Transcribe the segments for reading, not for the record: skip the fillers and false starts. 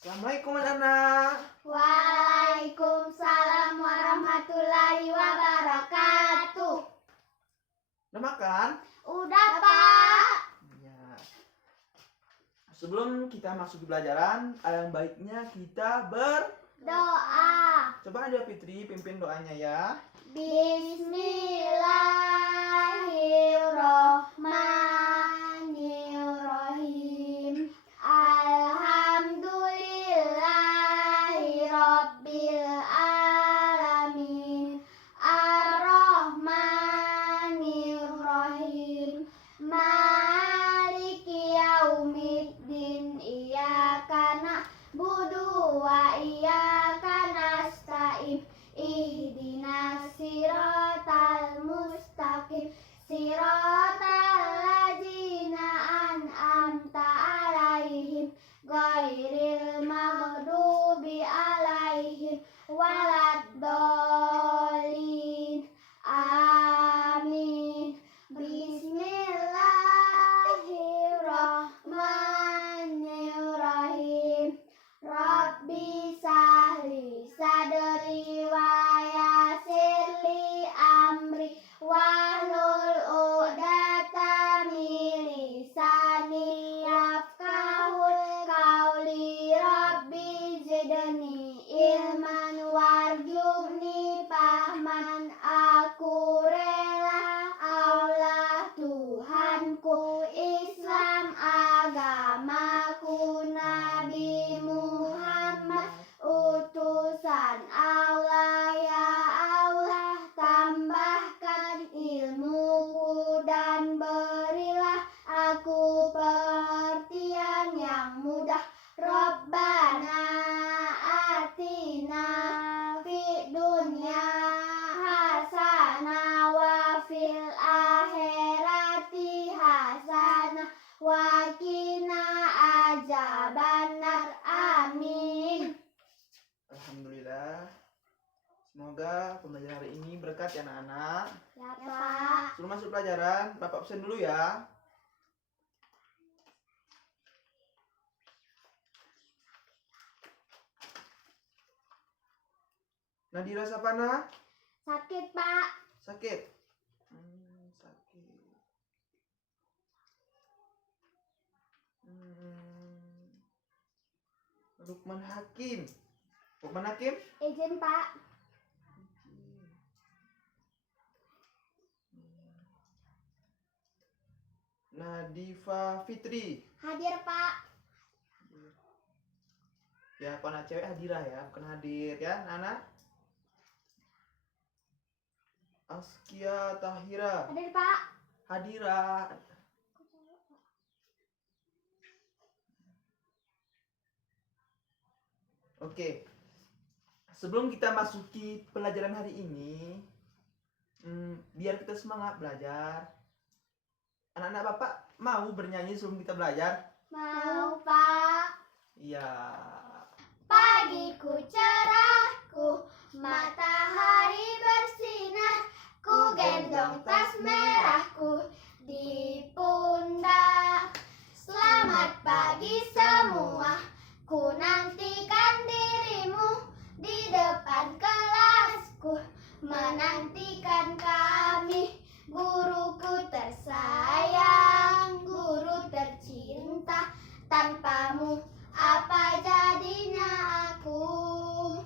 Assalamualaikum anak-anak. Waalaikumsalam warahmatullahi wabarakatuh. Udah makan? Udah, Pak. Ya. Sebelum kita masuk ke pelajaran, ada baiknya kita Doa. Coba Nadia Fitri pimpin doanya ya. Bismillahirrohmanirrohim. Alhamdulillahirabbil alamin. Ar-Rahmanirrahim. Maliki yaumiddin. Iyyaka na'budu wa iyyaka nasta'in. Ihdinas siratal mustaqim. Siratal ladzina an'amta 'alaihim ghairil maghdubi 'alaihim waladdallin. Amin. Bismillahirrahmanirrahim. Rabbi sahli sadri wa yassirli amri wahlul 'uqdatam min lisani yafqahul qawli. Rabbi zidni ilman warzuqni fahman. Aku rela Allah Tuhanku, Islam agamaku, Nabi Muhammad utusan Allah. Ya Allah, tambahkan ilmuku dan berilah aku pengertian yang mudah. Rabbana atina fid dunya hasanah wa fil akhirati hasanah wa qina adzabannar. Amin. Alhamdulillah. Semoga pembelajaran hari ini berkat ya anak-anak. Ya, Pak. Sebelum masuk pelajaran, Bapak pesan dulu ya. Nadira Sapana? Sakit, Pak. Sakit? Sakit. Lukman Hakim. Lukman Hakim? Izin, Pak. Nadifa Fitri. Hadir, Pak. Ya, kalau anak cewek hadirah ya, bukan hadir ya, anak. Askia Tahira. Hadir, Pak. Hadira. Oke. Sebelum kita masuki pelajaran hari ini, biar kita semangat belajar. Anak-anak Bapak mau bernyanyi sebelum kita belajar? Mau, Pak. Iya. Pagiku cerahku, matahari bersinar, ku gendong tas merahku di pundak. Selamat pagi semua, ku nantikan dirimu di depan kelasku, menantikan kami. Guruku tersayang, guru tercinta, tanpamu apa jadinya aku?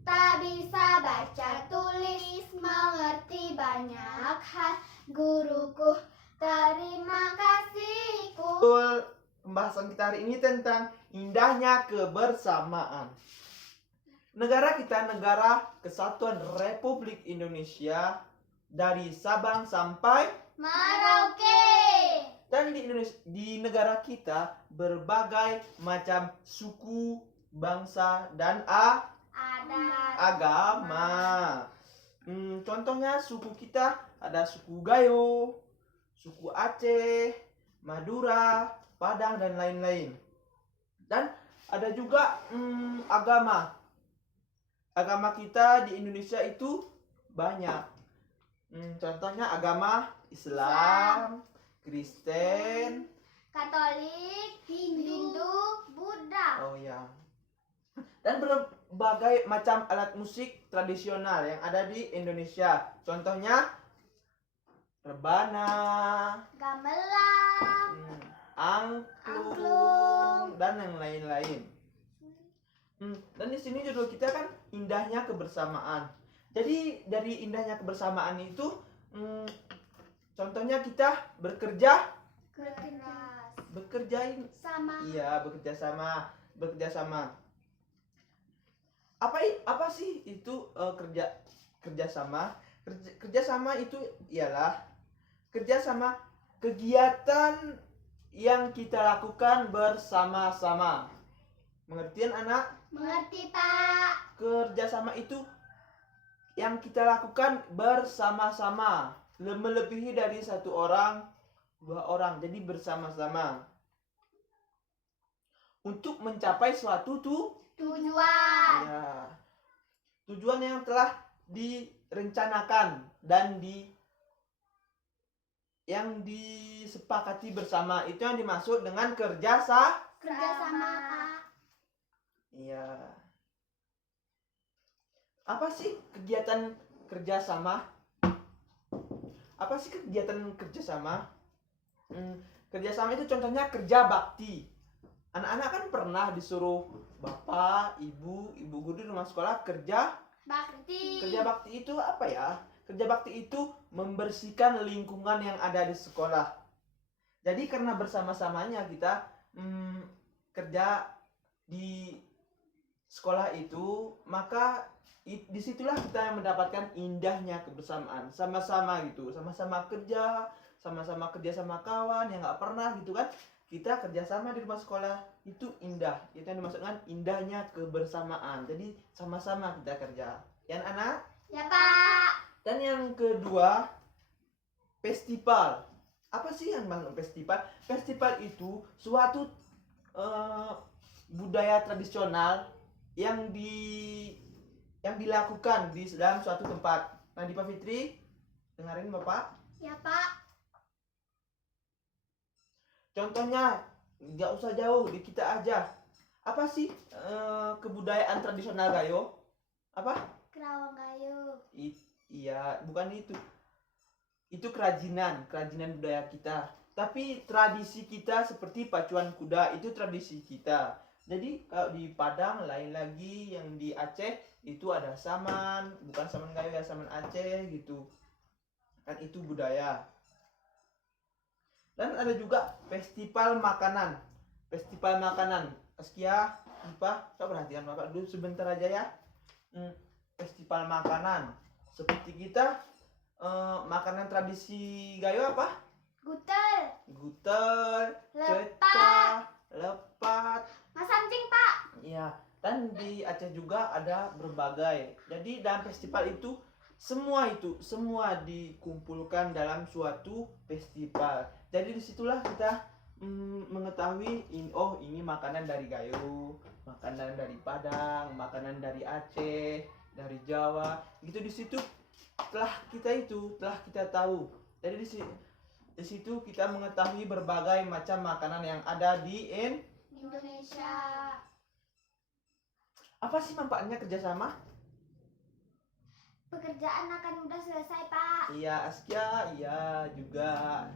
Tak bisa baca tulis, mengerti banyak hal. Guruku, terima kasihku. Betul. Pembahasan kita hari ini tentang indahnya kebersamaan. Negara kita negara kesatuan Republik Indonesia, dari Sabang sampai Merauke. Dan di negara kita berbagai macam suku, bangsa, dan agama. Contohnya suku kita ada suku Gayo, suku Aceh, Madura, Padang, dan lain-lain. Dan ada juga agama. Agama kita di Indonesia itu banyak. Contohnya agama Islam, Kristen, Katolik, Hindu, Buddha. oh ya, dan berbagai macam alat musik tradisional yang ada di Indonesia. Contohnya rebana, gamelan, angklung, dan yang lain-lain. Dan di sini judul kita kan indahnya kebersamaan. Jadi dari indahnya kebersamaan itu, contohnya kita bekerja sama. iya, bekerja sama. Apa sih itu kerja sama? Kerja sama itu ialah kerja sama kegiatan yang kita lakukan bersama-sama. Mengertian anak? Mengerti, Pak. Kerja sama itu yang kita lakukan bersama-sama, melebihi dari 1 orang, 2 orang, jadi bersama-sama untuk mencapai suatu Tujuan. ya, tujuan yang telah direncanakan dan yang disepakati bersama. Itu yang dimaksud dengan kerja sama, Pak. iya. Apa sih kegiatan kerjasama? Apa sih kegiatan kerjasama? Kerjasama itu contohnya kerja bakti. Anak-anak kan pernah disuruh bapak, ibu guru di rumah sekolah kerja Bakti. Kerja bakti itu apa ya? Kerja bakti itu membersihkan lingkungan yang ada di sekolah. Jadi karena bersama-samanya kita kerja di sekolah itu, maka disitulah kita yang mendapatkan indahnya kebersamaan. Sama-sama gitu, sama-sama kerja sama kawan yang nggak pernah gitu kan. Kita kerjasama di rumah sekolah itu indah. Itu yang dimaksud dengan indahnya kebersamaan. Jadi sama-sama kita kerja. Yang anak? Ya, Pak. Dan yang kedua, festival. Apa sih yang dimaksud festival? Festival itu suatu budaya tradisional yang dilakukan di dalam suatu tempat. Nah, Dipa Fitri, dengerin Bapak. Ya, Pak. Contohnya, nggak usah jauh, di kita aja. Apa sih kebudayaan tradisional Gayo? Apa? Kerawang Gayo. Iya, bukan itu. Itu kerajinan budaya kita. Tapi tradisi kita seperti pacuan kuda, itu tradisi kita. Jadi kalau di Padang lain lagi, yang di Aceh itu ada saman, bukan saman Gayo ya, saman Aceh gitu. Kan itu budaya. Dan ada juga festival makanan. Festival makanan. Askia, Dipa, coba perhatikan Bapak dulu sebentar aja ya. Festival makanan. Seperti kita, makanan tradisi Gayo apa? Gutel, cecah, lepat. Masamcing, Pak. Iya, dan di Aceh juga ada berbagai. Jadi dalam festival itu semua dikumpulkan dalam suatu festival. Jadi disitulah kita mengetahui ini makanan dari Gayo, makanan dari Padang, makanan dari Aceh, dari Jawa. Gitu di situ telah kita tahu. Jadi di situ kita mengetahui berbagai macam makanan yang ada di Indonesia. Apa sih manfaatnya kerjasama? Pekerjaan akan mudah selesai, Pak. Iya, Askia, iya juga.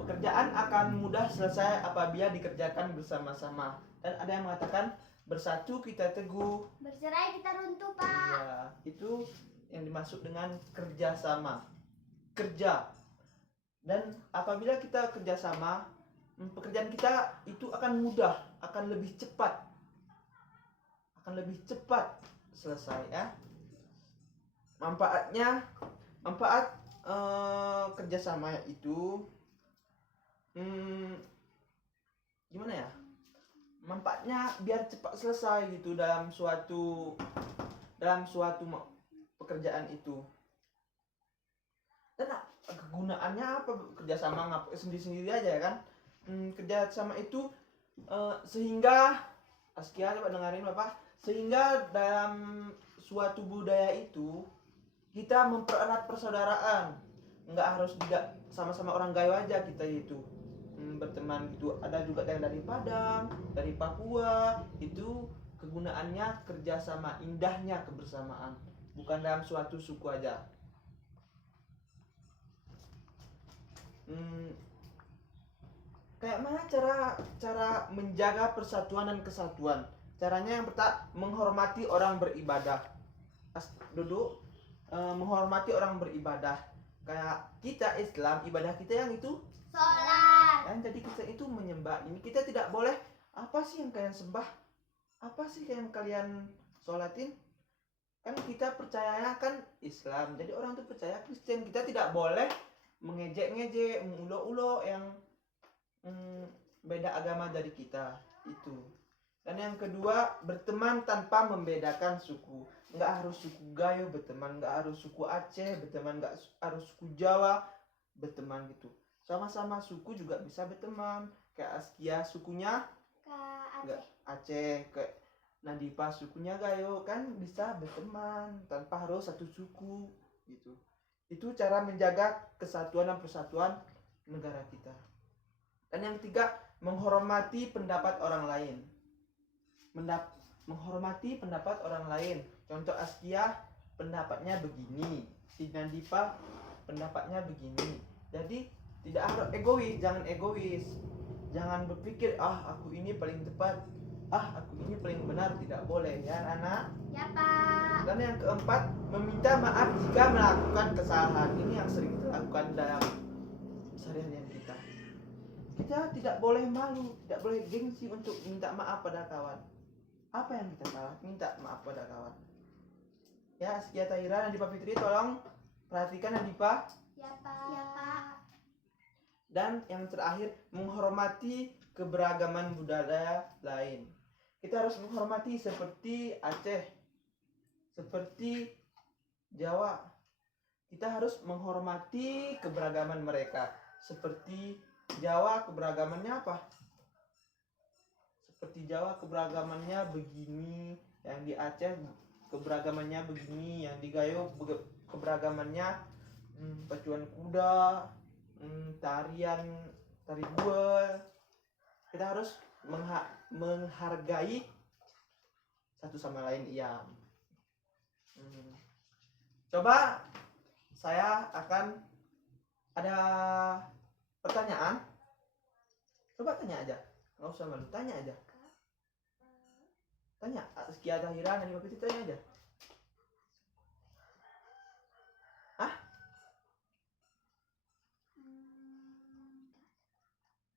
Pekerjaan akan mudah selesai apabila dikerjakan bersama-sama. Dan ada yang mengatakan bersatu kita teguh, bercerai kita runtuh, Pak. iya, itu yang dimaksud dengan kerjasama. Kerja. Dan apabila kita kerjasama, pekerjaan kita itu akan mudah, akan lebih cepat selesai ya. Manfaat kerjasama itu gimana ya? Manfaatnya biar cepat selesai gitu dalam suatu pekerjaan itu. Dan kegunaannya apa kerjasama sendiri-sendiri aja ya kan? Kerjasama itu sehingga Askia coba dengerin Bapak, sehingga dalam suatu budaya itu kita mempererat persaudaraan. Nggak harus juga sama-sama orang Gayo aja kita itu berteman gitu. Ada juga yang dari Padang, dari Papua, itu kegunaannya kerjasama, indahnya kebersamaan, bukan dalam suatu suku aja. Kayak mana cara menjaga persatuan dan kesatuan? Caranya yang pertama, menghormati orang beribadah. Duduk, menghormati orang beribadah. Kayak kita Islam, ibadah kita yang itu Sholat. kan, jadi kita itu menyembah. Ini kita tidak boleh, apa sih yang kalian sembah? Apa sih yang kalian sholatin? Kan kita percayanya kan Islam. Jadi orang itu percaya Kristen. Kita tidak boleh mengejek-ngejek, mengulo-ulo yang beda agama dari kita itu. Dan yang kedua, berteman tanpa membedakan suku. Nggak harus suku Gayo berteman, nggak harus suku Aceh berteman, nggak harus suku Jawa berteman gitu. Sama-sama suku juga bisa berteman. Kayak Askia sukunya Kak Aceh, kayak Nadipa sukunya Gayo, kan bisa berteman tanpa harus satu suku gitu. Itu cara menjaga kesatuan dan persatuan negara kita. Dan yang ketiga, menghormati pendapat orang lain. Menghormati pendapat orang lain. Contoh Askia pendapatnya begini, si Nadipa pendapatnya begini. Jadi tidak harus egois, jangan egois. Jangan berpikir aku ini paling tepat, aku ini paling benar, tidak boleh ya anak. Ya Pak. Dan yang keempat, meminta maaf jika melakukan kesalahan. Ini yang sering dilakukan dalam sehari-hari kita. Kita tidak boleh malu, tidak boleh gengsi untuk minta maaf pada kawan. Apa yang kita salah? Minta maaf pada kawan. Ya, Askia Tahira, Nadipa Fitri, tolong perhatikan Nadipa. Ya Pak. Ya Pak. Dan yang terakhir, menghormati keberagaman budaya lain. Kita harus menghormati seperti Aceh, seperti Jawa. Kita harus menghormati keberagaman mereka. Seperti Jawa keberagamannya apa? Seperti Jawa keberagamannya begini, yang di Aceh keberagamannya begini, yang di Gayo keberagamannya pacuan kuda, tari buel. Kita harus menghargai satu sama lain. Iya. Coba saya akan ada pertanyaan. Coba tanya aja, nggak usah malu, tanya aja. Tanya, Askia Tahira, Nadipa Fitri, tanya aja.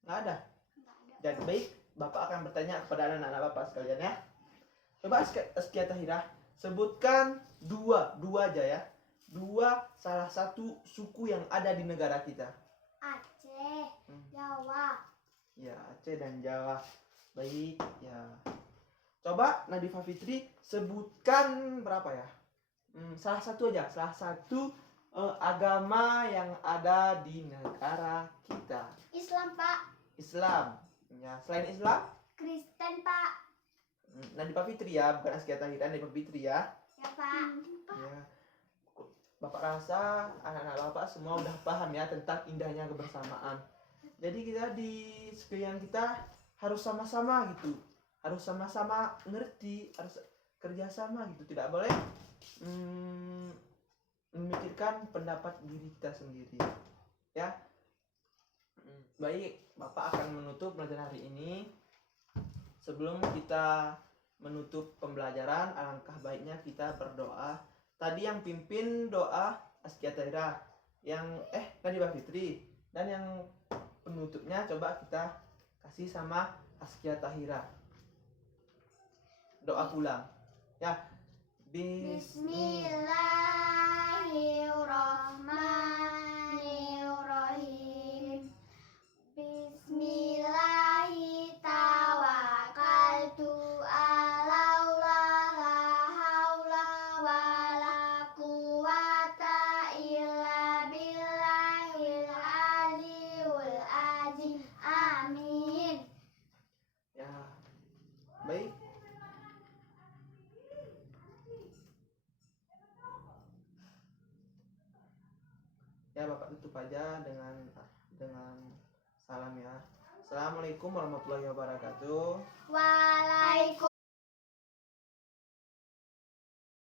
Nggak ada. Dan baik, Bapak akan bertanya kepada anak-anak Bapak sekalian ya. Coba Askia Tahira, sebutkan dua aja ya. Dua salah satu suku yang ada di negara kita. Aceh, Jawa. Ya, Aceh dan Jawa. Baik, ya. Coba Nadipa Fitri sebutkan berapa ya? Salah satu aja, salah satu agama yang ada di negara kita. Islam Pak. Islam. Ya, selain Islam? Kristen Pak. Nadipa Fitri ya, bukan Askia Tahira, Nadipa Fitri ya. Ya Pak. Ya. Bapak rasa anak-anak Bapak semua udah paham ya tentang indahnya kebersamaan. Jadi kita di sekalian kita harus sama-sama gitu. Harus sama-sama ngerti, harus kerjasama gitu. Tidak boleh memikirkan pendapat diri kita sendiri. Ya. Baik, Bapak akan menutup pelajaran hari ini. Sebelum kita menutup pembelajaran, alangkah baiknya kita berdoa. Tadi yang pimpin doa Askia Tahira, yang Nadipa Fitri, dan yang penutupnya coba kita kasih sama Askia Tahira. Doa pulang. Ya. Bismillahirrahmanirrahim. Bismillahi tawakkaltu ala Allah, la haula wala quwata illa billahil aliyul azim. Amin. Ya. Baik. Ya, Bapak tutup aja dengan salam ya. Assalamualaikum warahmatullahi wabarakatuh. Wala